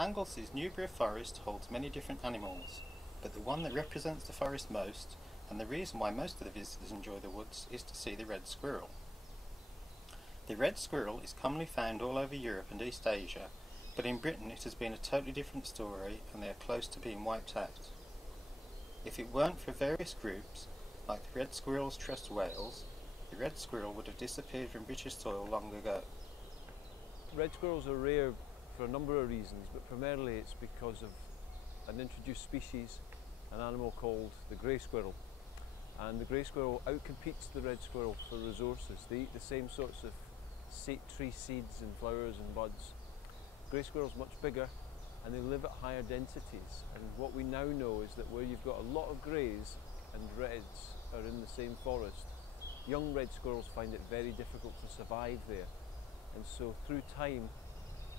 Anglesey's Newborough forest holds many different animals, but the one that represents the forest most, and the reason why most of the visitors enjoy the woods, is to see the red squirrel. The red squirrel is commonly found all over Europe and East Asia, but in Britain it has been a totally different story and they are close to being wiped out. If it weren't for various groups, like the Red Squirrels Trust Wales, the red squirrel would have disappeared from British soil long ago. Red squirrels are rare for a number of reasons, but primarily it's because of an introduced species, an animal called the grey squirrel. And the grey squirrel outcompetes the red squirrel for resources. They eat the same sorts of tree seeds and flowers and buds. Grey squirrel's much bigger and they live at higher densities. And what we now know is that where you've got a lot of greys and reds are in the same forest, young red squirrels find it very difficult to survive there. And so through time,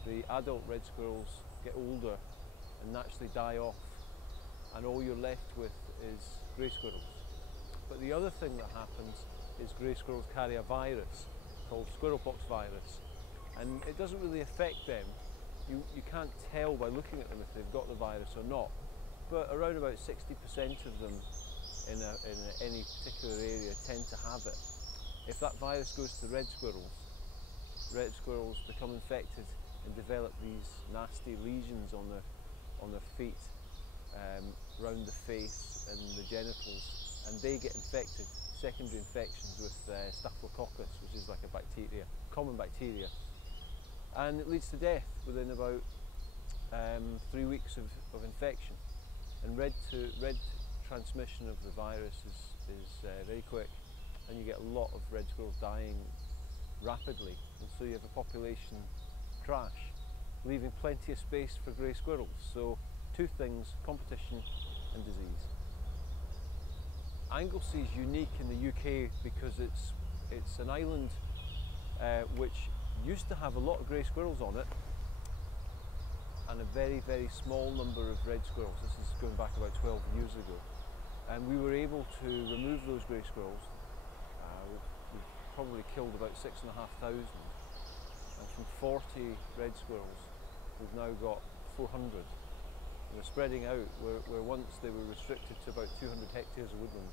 the adult red squirrels get older and naturally die off, and all you're left with is grey squirrels. But the other thing that happens is grey squirrels carry a virus called squirrelpox virus, and it doesn't really affect them. You can't tell by looking at them if they've got the virus or not, but around about 60% of them in any particular area tend to have it. If that virus goes to red squirrels become infected and develop these nasty lesions on their feet, around the face and the genitals, and they get infected, secondary infections with staphylococcus, which is like a bacteria, common bacteria, and it leads to death within about 3 weeks of infection. And red transmission of the virus is very quick, and you get a lot of red squirrels dying rapidly, and so you have a population crash, leaving plenty of space for grey squirrels. So two things: competition and disease. Anglesey is unique in the UK because it's an island which used to have a lot of grey squirrels on it and a very, very small number of red squirrels. This is going back about 12 years ago. And we were able to remove those grey squirrels. We've probably killed about 6,500. And from 40 red squirrels, we've now got 400. And they're spreading out, where once they were restricted to about 200 hectares of woodland.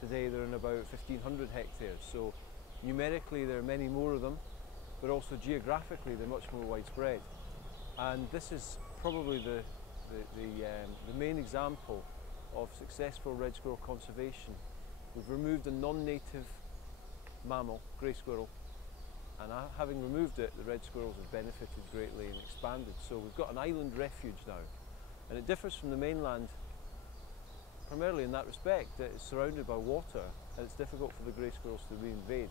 Today they're in about 1,500 hectares. So numerically there are many more of them, but also geographically they're much more widespread. And this is probably the main example of successful red squirrel conservation. We've removed a non-native mammal, grey squirrel, and having removed it, the red squirrels have benefited greatly and expanded. So we've got an island refuge now, and it differs from the mainland primarily in that respect, that it's surrounded by water and it's difficult for the grey squirrels to reinvade.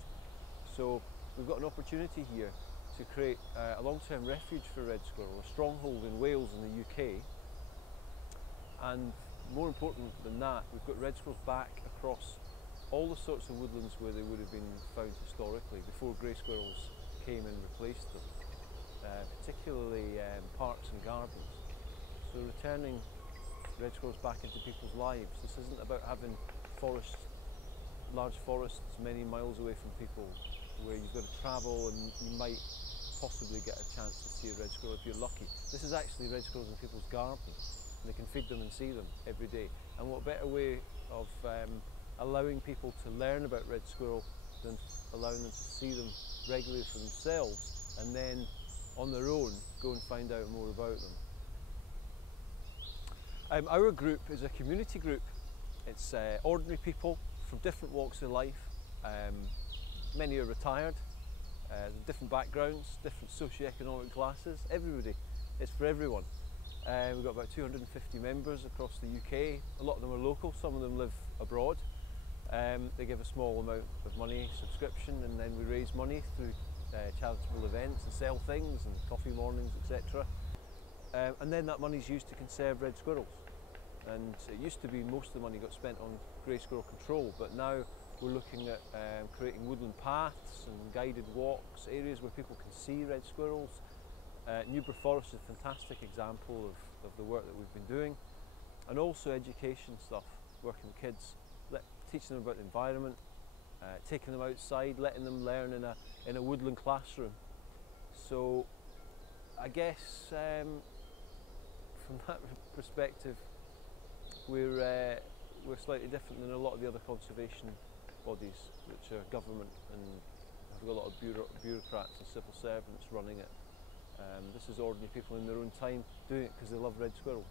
So we've got an opportunity here to create a long-term refuge for red squirrel, a stronghold in Wales and the UK, and more important than that, we've got red squirrels back across all the sorts of woodlands where they would have been found historically before grey squirrels came and replaced them, particularly parks and gardens. So returning red squirrels back into people's lives. This isn't about having large forests many miles away from people where you've got to travel and you might possibly get a chance to see a red squirrel if you're lucky. This is actually red squirrels in people's gardens. And they can feed them and see them every day. And what better way of allowing people to learn about red squirrel than allowing them to see them regularly for themselves, and then on their own go and find out more about them. Our group is a community group. It's ordinary people from different walks of life. Many are retired, different backgrounds, different socio-economic classes, everybody. It's for everyone. We've got about 250 members across the UK. A lot of them are local, some of them live abroad. They give a small amount of money, subscription, and then we raise money through charitable events and sell things and coffee mornings, etc. And then that money is used to conserve red squirrels. And it used to be most of the money got spent on grey squirrel control, but now we're looking at creating woodland paths and guided walks, areas where people can see red squirrels. Newbwrch Forest is a fantastic example of the work that we've been doing, and also education stuff, working with kids, teaching them about the environment, taking them outside, letting them learn in a woodland classroom. So I guess from that perspective, we're slightly different than a lot of the other conservation bodies, which are government and have got a lot of bureaucrats and civil servants running it. This is ordinary people in their own time doing it because they love red squirrel.